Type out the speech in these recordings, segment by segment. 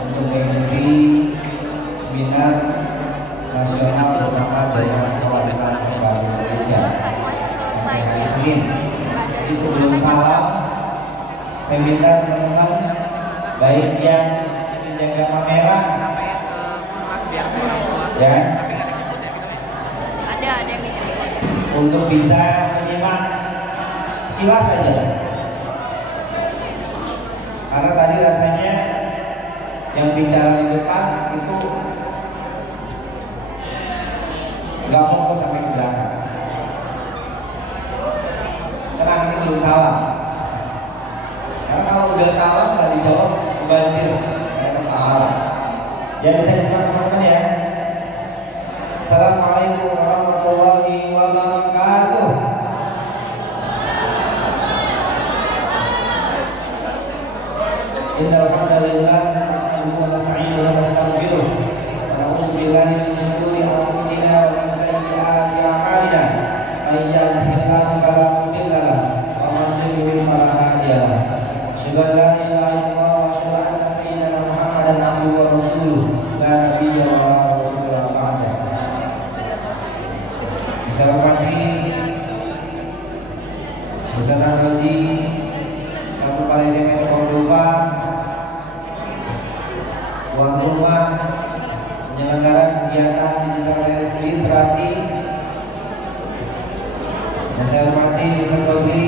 untuk mengikuti seminar nasional bersama dengan Sekolah Islam Terbaru Indonesia sampai hari Senin. Jadi sebelum salam, saya minta teman-teman baik yang menjaga pameran, ya, ada yang untuk bisa menyimak sekilas saja. Karena tadi rasanya yang bicara di depan itu nggak fokus sampai ke belakang. Tenang, ini belum salam. Karena kalau udah salam nggak dijawab mubazir, kayak pahala. Ya bisa disimak teman-teman ya. Assalamualaikum warahmatullahi wabarakatuh. Innal hamdalillah nahmaduhu wa nasta'inuhu wa nastaghfiruh wa na'udzu billahi min shururi anfusina wa min sayyiati a'malina. May yahdihillahu fala mudilla lahu wa man yudlil fala hadiya lahu. Asyhadu an la ilaha illallah wa asyhadu anna sayyidana Muhammadan abduhu wa rasuluh la nabiyya wa la rasula ba'da. Saya hormati Ustaz Roji selaku Kepala SMA Cordova, tuan rumah penyelenggara kegiatan digital literasi, dan saya hormati Ustaz Sobri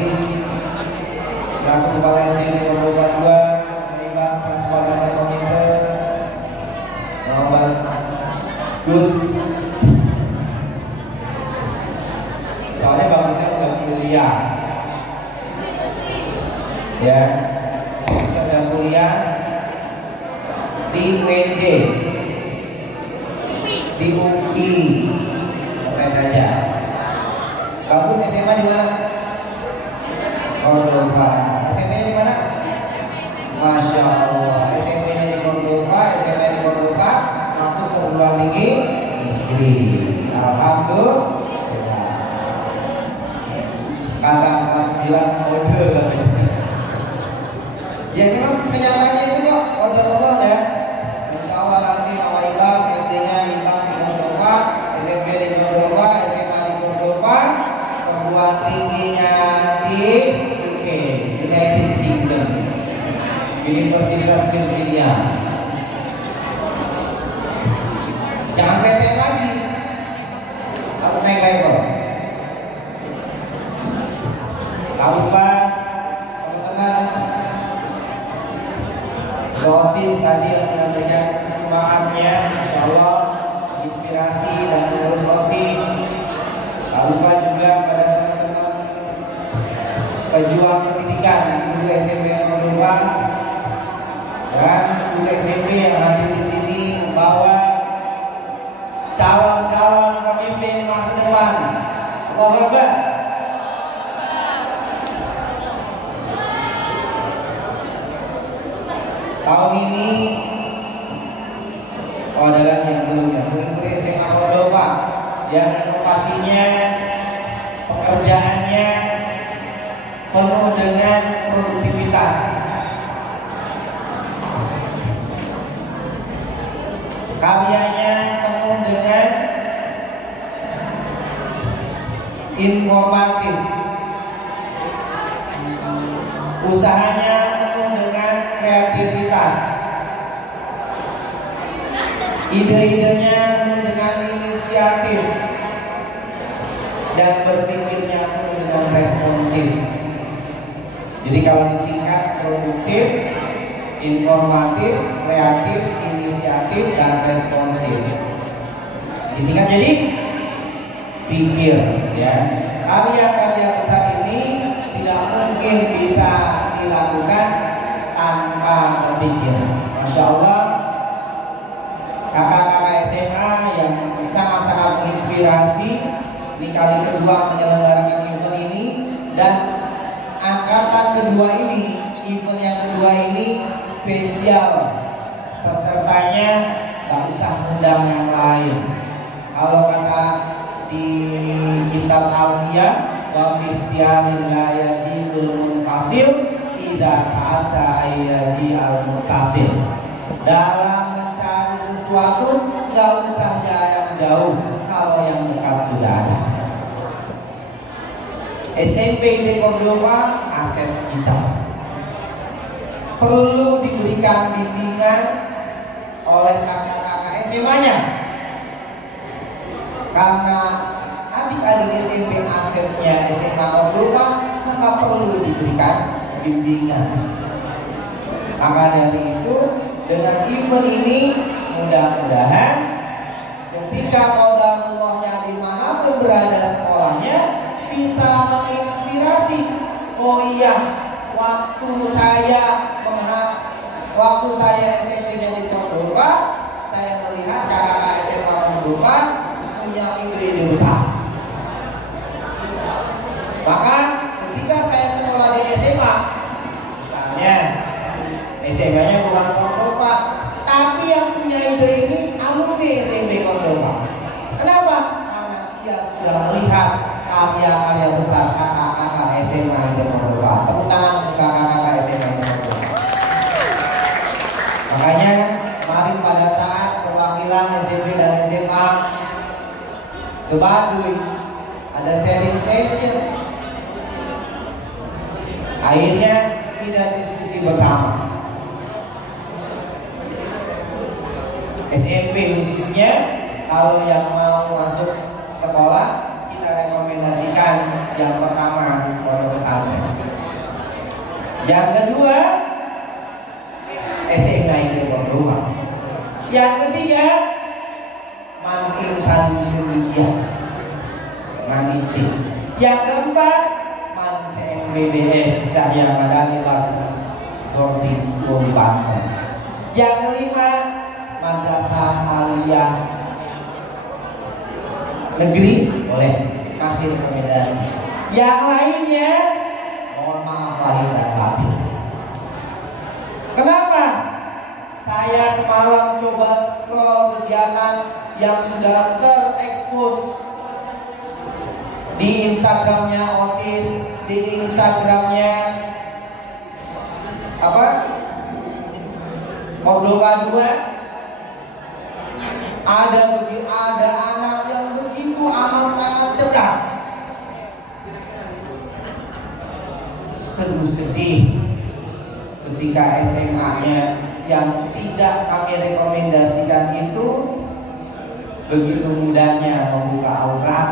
selaku Kepala SMA Cordova 2, Mbak selaku Koordinator Komite, Mbak Gus. Soalnya bagusnya udah kuliah, ya, bagusnya udah kuliah di UNJ, di UI, sampai saja. Bagus SMA di mana? Cordova. SMA di mana? Masya Allah. SMA-nya di Cordova, SMA di Cordova, masuk ke perguruan tinggi negeri. Alhamdulillah. Kata kelas 9 kode katanya. Ya memang kenyataannya itu kok kode Allah ya. Insya Allah nanti Mama Ibam SD-nya Ibam di Cordova, SMP di Cordova, SMA di Cordova, perguruan tingginya di UK, United Kingdom, Universitas Virginia. Jangan PT lagi, harus naik level. Tak lupa teman-teman dosis tadi yang sudah memberikan semangatnya, insya Allah inspirasi dan pengurus OSIS. Tak lupa juga pada teman-teman pejuang pendidikan guru SMP Cordova dan guru SMP yang hadir di sini membawa calon-calon pemimpin masa depan. Allahu Akbar. Tahun ini adalah yang belumnya murid-murid SMA Cordova yang inovasinya, pekerjaannya penuh dengan produktivitas. Karyanya penuh dengan informatif. Usahanya penuh dengan kreativitas. Ide-idenya penuh dengan inisiatif. Dan berpikirnya penuh dengan responsif. Jadi kalau disingkat, produktif, informatif, kreatif, inisiatif, dan responsif. Disingkat jadi pikir, ya. Karya-karya besar ini tidak mungkin bisa dilakukan tanpa berpikir. Masya Allah, kakak-kakak SMA yang sangat-sangat menginspirasi. Ini kali kedua menyelenggarakan event ini, dan angkatan kedua ini, event yang kedua ini spesial. Pesertanya gak usah undang yang lain. Kalau kata di kitab Alfiyah, wa fi ikhtiyarin la yajidul munfasil idza ta'atta ayyaji al muttasil. Dalam mencari sesuatu gak usah yang jauh, kalau yang dekat sudah ada. SMP di Cordova aset kita, perlu diberikan bimbingan oleh kakak-kakak SMA-nya, karena adik-adik SMP asetnya SMA Cordova, maka perlu diberikan bimbingan. Maka dari itu, dengan event ini mudah-mudahan ketika qadarullahnya dimanapun berada sekolahnya bisa menginspirasi. Oh iya, waktu saya SMP-nya di Cordova, saya melihat kakak-kakak SMA Cordova punya ide-ide besar. Maka ketika saya sekolah di SMA, misalnya SMA-nya bukan Cordova, tapi yang punya ide ini alumni SMP Cordova. Kenapa? Karena ia sudah melihat karya-karya besar kakak-kakak SMA di Cordova. Tepuk tangan untuk kakak-kakak SMA di Cordova. Makanya kemarin pada saat perwakilan SMP dan SMA ke Baduy ada sharing session, akhirnya kita diskusi bersama. SMP khususnya, kalau yang mau masuk sekolah kita rekomendasikan yang pertama pondok pesantren, yang kedua SMA itu Cordova, yang ketiga Manting Sanjundikia Manici, yang keempat Manceng BBS Cahya Madani Banten Boarding School Banten, yang kelima Madrasah Aliyah Negeri, boleh kasih rekomendasi. Yang lainnya mohon maaf lahir dan batin. Kenapa? Saya semalam coba scroll kegiatan yang sudah terekspos di Instagramnya OSIS, di Instagramnya Cordova 2. Ada anak yang begitu amat sangat cerdas. Sungguh sedih ketika SMA-nya yang tidak kami rekomendasikan itu begitu mudahnya membuka aurat.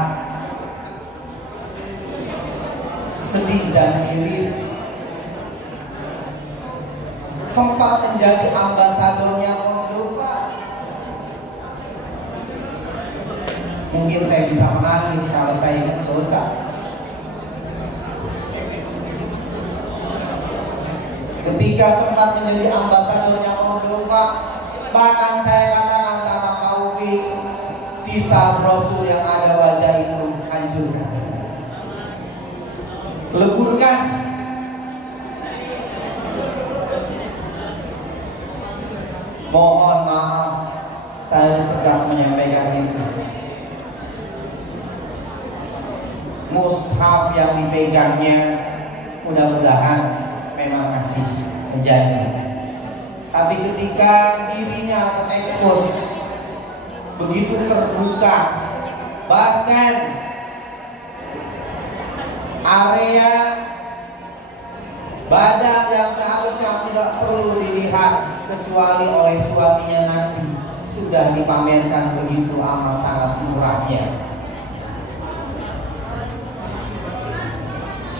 Sedih dan miris. Sempat menjadi ambasadornya Cordova. Mungkin saya bisa menangis kalau saya ingat dosa. Ketika sempat menjadi ambasadornya Cordova, bahkan saya katakan sama Pak Ufi, sisa brosur yang ada wajah itu hancurkan, leburkan. Mohon maaf, saya harus tegas menyampaikan itu. Mushaf yang dipegangnya mudah-mudahan memang masih menjaga. Tapi ketika dirinya terekspos begitu terbuka, bahkan area badan yang seharusnya tidak perlu dilihat kecuali oleh suaminya nanti sudah dipamerkan begitu amat sangat murahnya.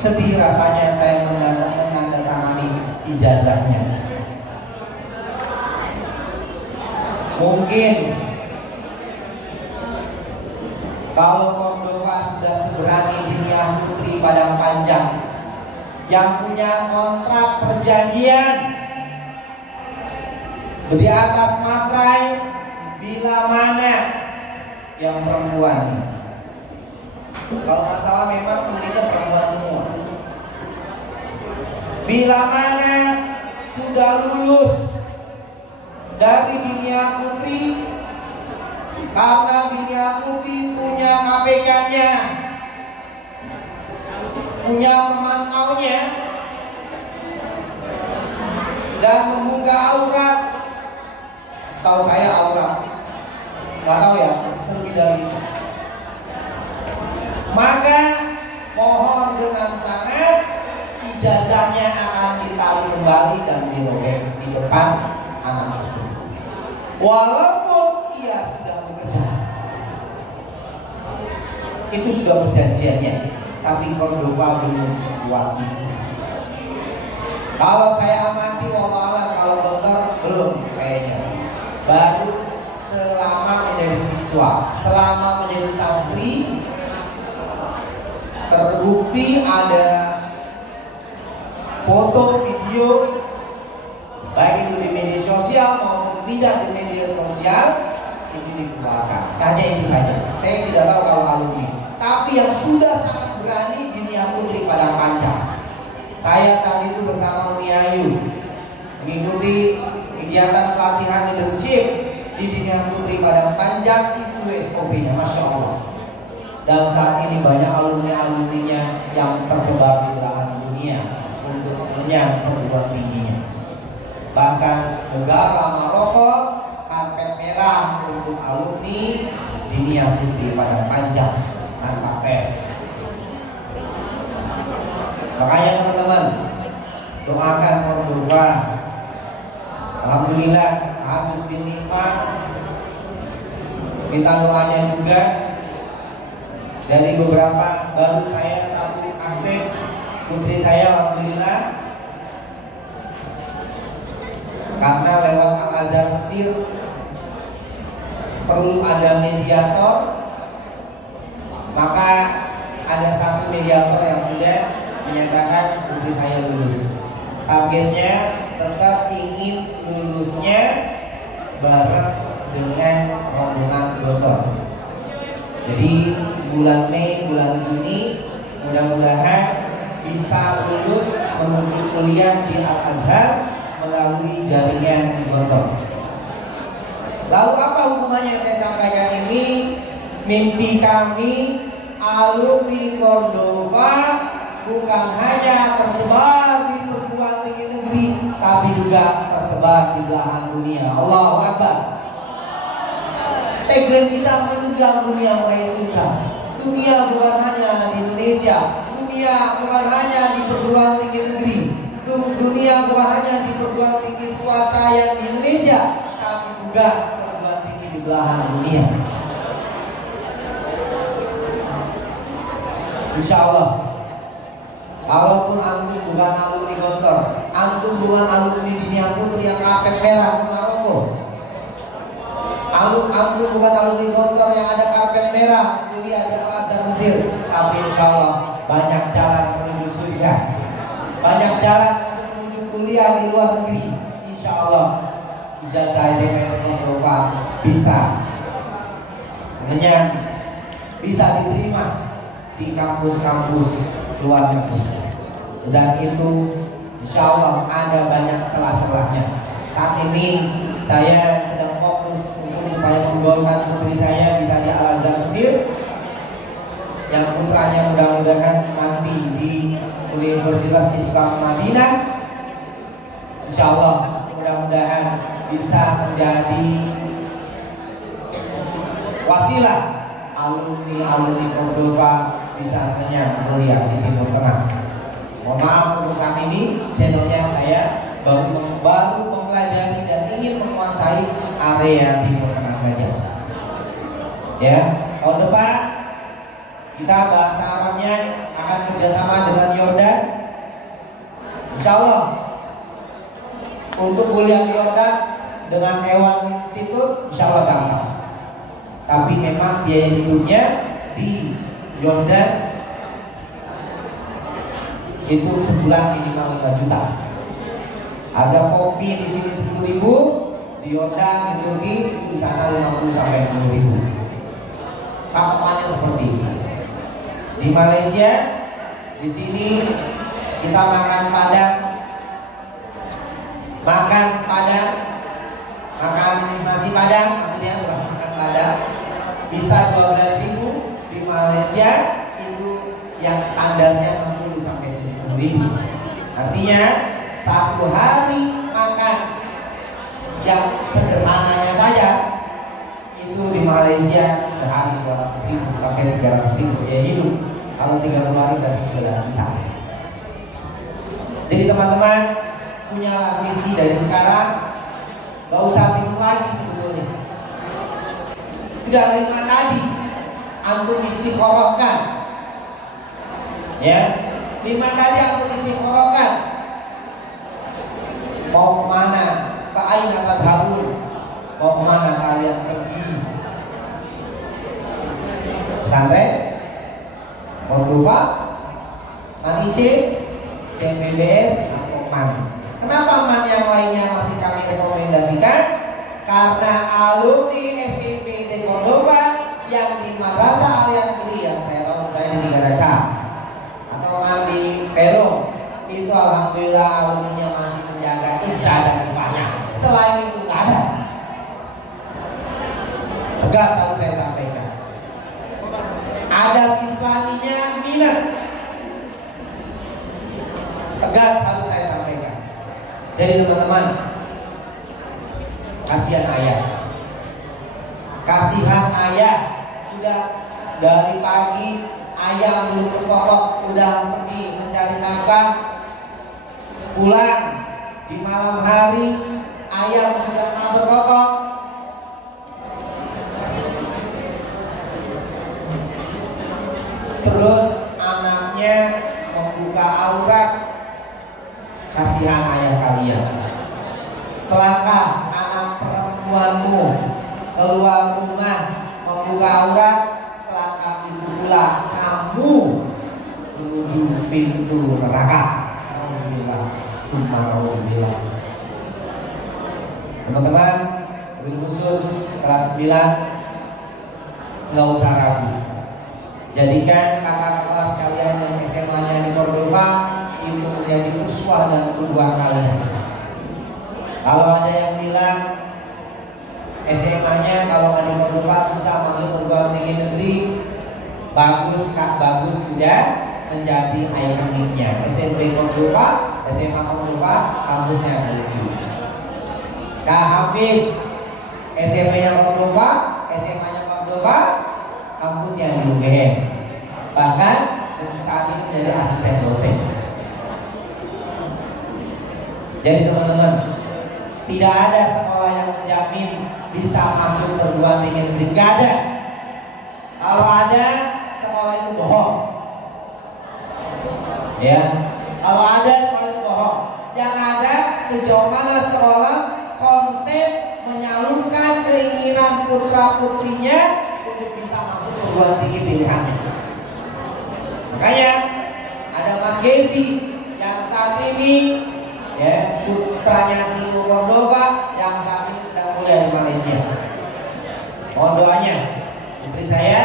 Sedih rasanya saya menandatangani ijazahnya. Mungkin kalau Cordova sudah seberani Dinia Putri Padang Panjang yang punya kontrak perjanjian di atas materai, bila mana yang perempuan. Kalau nggak salah memang mereka perempuan semua. Bila mana sudah lulus dari Dinia Putri, karena Dinia Putri punya KPK-nya, punya pemantaunya, dan membuka aurat Setahu saya aurat. Nggak tahu ya, lebih dari itu. Maka mohon dengan sangat, ijazahnya akan ditarik kembali dan dirobek di depan anak tersebut. Walaupun ia sudah bekerja, itu sudah perjanjiannya, tapi Cordova belum sekuat itu. Kalau saya amati, wallahualam, kalau dokter belum kayaknya. Baru selama menjadi siswa, selama menjadi santri, terbukti ada foto, video, baik itu di media sosial maupun tidak di media sosial, itu dikeluarkan. Hanya itu saja. Saya tidak tahu kalau alumni. Tapi yang sudah sangat berani Dinia Putri Padang Panjang. Saya saat itu bersama Umi Ayu mengikuti kegiatan pelatihan leadership di Dinia Putri Padang Panjang, itu SOP-nya, Masya Allah. Dan saat ini banyak alumni-alumninya yang tersebar di belahan dunia untuk mengenyam perguruan tingginya. Bahkan negara Maroko karpet merah untuk alumni Dinia Putri Padang Panjang tanpa tes. Makanya teman-teman, doakan Cordova. Alhamdulillah habis bin nikmat, minta doanya juga. Dari beberapa, baru saya satu akses putri saya, alhamdulillah, karena lewat Al-Azhar Mesir perlu ada mediator, maka ada satu mediator yang sudah menyatakan putri saya lulus. Targetnya tetap ingin lulusnya bareng dengan rombongan dokter. Jadi bulan Mei, bulan Juni mudah-mudahan bisa lulus menuju kuliah di Al-Azhar melalui jaringan dokter. Lalu apa hubungannya saya sampaikan ini? Mimpi kami alumni Cordova bukan hanya tersebar di perguruan tinggi negeri, tapi juga tersebar di belahan dunia. Allahu Akbar. Tagline kita menunjang dunia meraih surga. Dunia bukan hanya di Indonesia, dunia bukan hanya di perguruan tinggi negeri, dunia bukan hanya di perguruan tinggi swasta yang di Indonesia, tapi juga perguruan tinggi di belahan dunia. Insya Allah, kalaupun antum bukan alumni Gontor, antum bukan alumni Dinia Putri yang karpet merah ke Maroko, antum bukan alumni Gontor yang ada karpet merah kuliah di Al-Azhar Mesir, tapi insya Allah banyak jalan menuju surga, banyak jalan untuk menuju kuliah di luar negeri. Insya Allah ijazah SMN Cordova bisa mengenyam, bisa diterima di kampus-kampus luar negeri. Dan itu insya Allah ada banyak celah-celahnya. Saat ini saya sedang fokus untuk supaya mendorongkan putri saya bisa di Al-Azhar Mesir, yang putranya mudah-mudahan nanti di Universitas Islam Madinah. Insya Allah mudah-mudahan bisa menjadi wasilah alumni Cordova bisa kenyang kuliah di Timur Tengah. Mohon maaf untuk saat ini channelnya saya baru mempelajari dan ingin menguasai area Timur Tengah saja. Ya, tahun depan kita bahasa Arabnya akan kerjasama dengan Yordan. Insya Allah untuk kuliah di Yordan dengan Ewan Institute insya Allah gampang. Tapi memang biaya hidupnya di Yordan itu sebulan minimal 5 juta. Harga kopi di sini 10.000, di Yordan, di Turki itu di sana 50 sampai 60.000. Patokannya seperti ini. Di Malaysia, di sini kita makan padang, makan nasi padang, maksudnya bukan makan padang, bisa 12.000. Di Malaysia itu yang standarnya 60 sampai 70.000. Artinya satu hari makan yang sederhananya Malaysia sehari 200.000 sampai 300.000 dia hidup kalau 30 hari dari saudara kita. Jadi teman-teman, punyalah misi dari sekarang. Gak usah bingung lagi sebetulnya. Sudah 5 tadi antum istikharahkan, ya. 5 tadi antum istikharahkan. Mau kemana? Fa aina tadhhabun? Mau kemana kalian pergi? Pesantren? Kordoba? Manice? CMBBS? Atau MAN? Kenapa MAN yang lainnya masih kami rekomendasikan? Karena alumni SMP di Kordoba yang di Madrasah Alia Negeri, yang saya tahu saya di Tiga Desa atau MAN di Perum, itu alhamdulillah alumninya masih menjaga izah dan ifahnya. Selain itu nggak ada. Tegas harus saya sampaikan. Adab Islaminya minus. Tegas harus saya sampaikan. Jadi teman-teman, kasihan ayah. Kasihan ayah. Udah dari pagi ayah belum berkokok, udah pergi mencari nafkah. Pulang di malam hari ayah sudah mau berkokok. Terus anaknya membuka aurat. Kasihan ayah kalian. Selangkah anak perempuanmu keluar rumah membuka aurat, selangkah itu pula kamu menuju pintu neraka. Alhamdulillah, subhanallah. Teman-teman, wabil khusus kelas 9, nggak usah ragu. Jadikan kakak kelas kalian yang SMA-nya di Kordoba itu menjadi uswah dan qudwah kalian. Kalau ada yang bilang SMA-nya kalau nggak di Kordoba susah masuk perguruan tinggi negeri, bagus kak, bagus, sudah menjadi ikoniknya. SMP Kordoba, SMA Kordoba, kampusnya begitu. Kak Hafiz, SMP-nya Kordoba, SMA-nya Kordoba, kampus yang di UGM. Bahkan saat ini menjadi asisten dosen. Jadi teman-teman, tidak ada sekolah yang menjamin bisa masuk perguruan tinggi negeri. Tidak ada. Kalau ada, sekolah itu bohong. Ya, kalau ada sekolah itu bohong. Yang ada sejauh mana sekolah konsep menyalurkan keinginan putra putrinya untuk bisa masuk perguruan tinggi pilihannya. Makanya ada Mas Gezi yang saat ini, ya, putranya si Kordoba yang saat ini sedang kuliah di Malaysia. Mohon doanya putri saya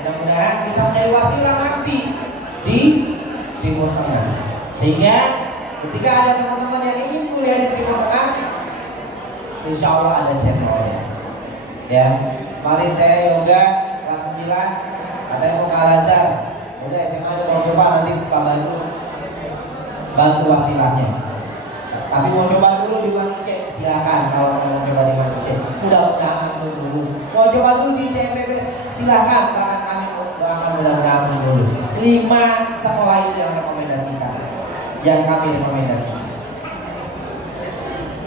mudah-mudahan bisa menjadi wasilah nanti di Timur Tengah, sehingga ketika ada teman-teman yang ingin kuliah di Timur Tengah, insya Allah ada channelnya. Ya, kemarin saya yoga kelas 9, katanya mau ke Al-Azhar, udah SMA di Kordoba, nanti bantu wasilahnya. Tapi mau coba dulu di Manice, silakan. Kalau mau coba di Manice, mudah-mudahan lulus. Mau coba dulu di CMBBS, silakan. Bahkan kami doakan mudah-mudahan lulus. 5 sekolah itu yang rekomendasikan, yang kami rekomendasikan.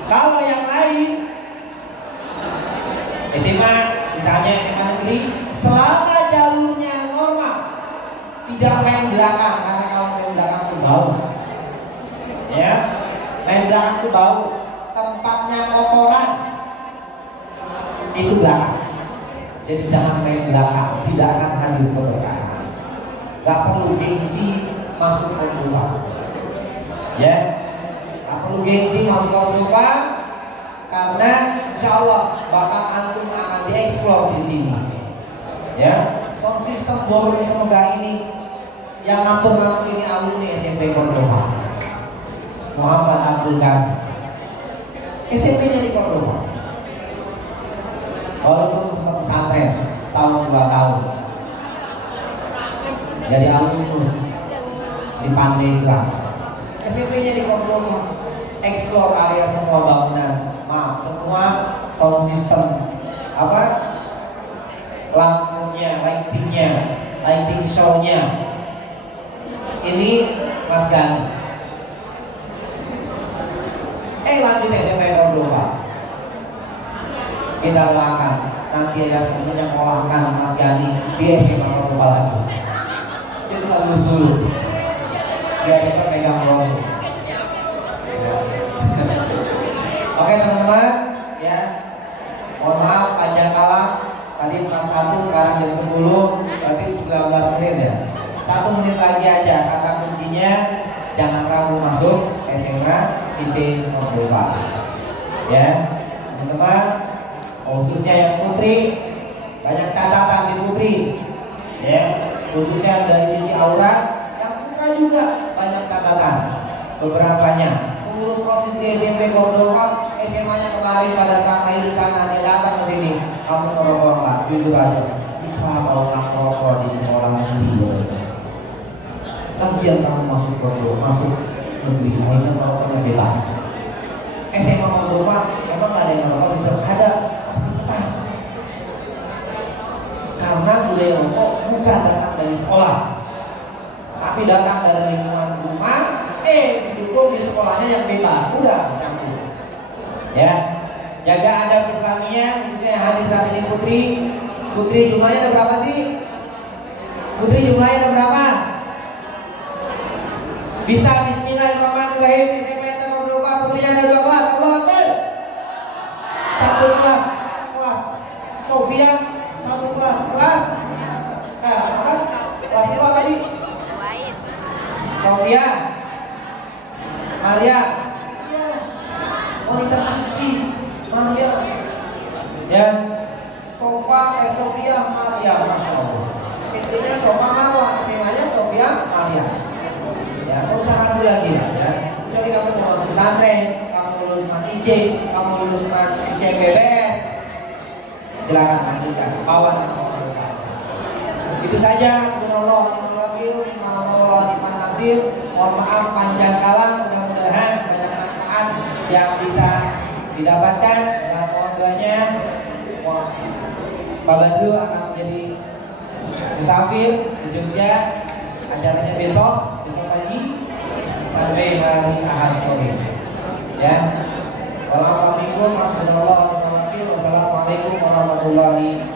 Kalau yang lain, SMA, misalnya SMA negeri, selama jalurnya normal, tidak main belakang, karena kalau main belakang itu bau. Ya, main belakang itu bau, tempatnya kotoran, itu belakang. Jadi jangan main belakang, tidak akan hadir keberkahan. Gak perlu gengsi masuk Kordoba. Ya, gak perlu gengsi masuk Kordoba, karena insya Allah bakat antum akan dieksplor di sini. Ya, sound system ballroom semoga ini yang ngatur ini alumni SMP Kordoba, Muhammad Abdul Ghani, SMP-nya di Kordoba. Walaupun sempat pesantren setahun 2 tahun, jadi alumnus di Pandeglang. SMP-nya di Kordoba, explore area semua bangunan, semua sound system, lampunya, lighting show-nya. Ini Mas Gani. Lanjut SMA Cordova. Kita lakukan nanti ya semuanya ngolahkan Mas Gani di SMA Cordova lagi. Kita lulus. Biar kita pegang logo. Oke teman-teman, ya. Mohon maaf panjang kalah. Tadi 41, sekarang jam 10, berarti 19 menit ya. 1 menit lagi aja. Kata kuncinya jangan ragu masuk SMA ITB Cordova. Ya, teman-teman, khususnya yang putri, banyak catatan di putri. Ya, khususnya dari sisi aura, yang putra juga banyak catatan. Beberapanya pengurus OSIS di SMP Cordova, SMA-nya kemarin pada saat lahir di sana, dia datang ke sini. Kamu ngerokok nggak? Jujur aja. Siswa kalau nggak ngerokok di sekolah negeri, lagian kamu masuk negeri, akhirnya ngerokoknya bebas. SMA Cordova emang nggak ada yang ngerokok, bisa ada, tapi tetap. Karena budaya rokok bukan datang dari sekolah, tapi datang dari lingkungan rumah. Didukung di sekolahnya yang bebas, udah campur. Ya, jaga adab Islaminya, khususnya yang hadir saat ini putri. Putri jumlahnya ada berapa sih? Putri jumlahnya ada berapa? Bisa bismillahirrahmanirrahim. SMP Cordova putrinya ada 2 kelas. Allah Akbar. 1 kelas Sofia, 1 kelas apa? Kelas itu apa sih? Sofia, Maria, iya, wanita suci, Maria, ya, Sofia, Maria, masya Allah. SD-nya Sofa Marwa, SMA-nya Sofia, Maria. Ya, nggak usah ragu lagi lah, ya. Kecuali kamu mau masuk pesantren, kamu lulus MAN IC, kamu lulus MAN CBBS, silakan lanjutkan, bawa nama orang tua. Itu saja. Subhanallah, ni'mal wakil, ni'man nasir. Mohon maaf panjang kalam, mudah-mudahan banyak manfaat yang bisa didapatkan. Dan mohon doanya, Pak Badru akan menjadi musafir di Jogja. Acaranya besok pagi sampai hari Ahad sore. Ya. Wassalamualaikum warahmatullahi wabarakatuh.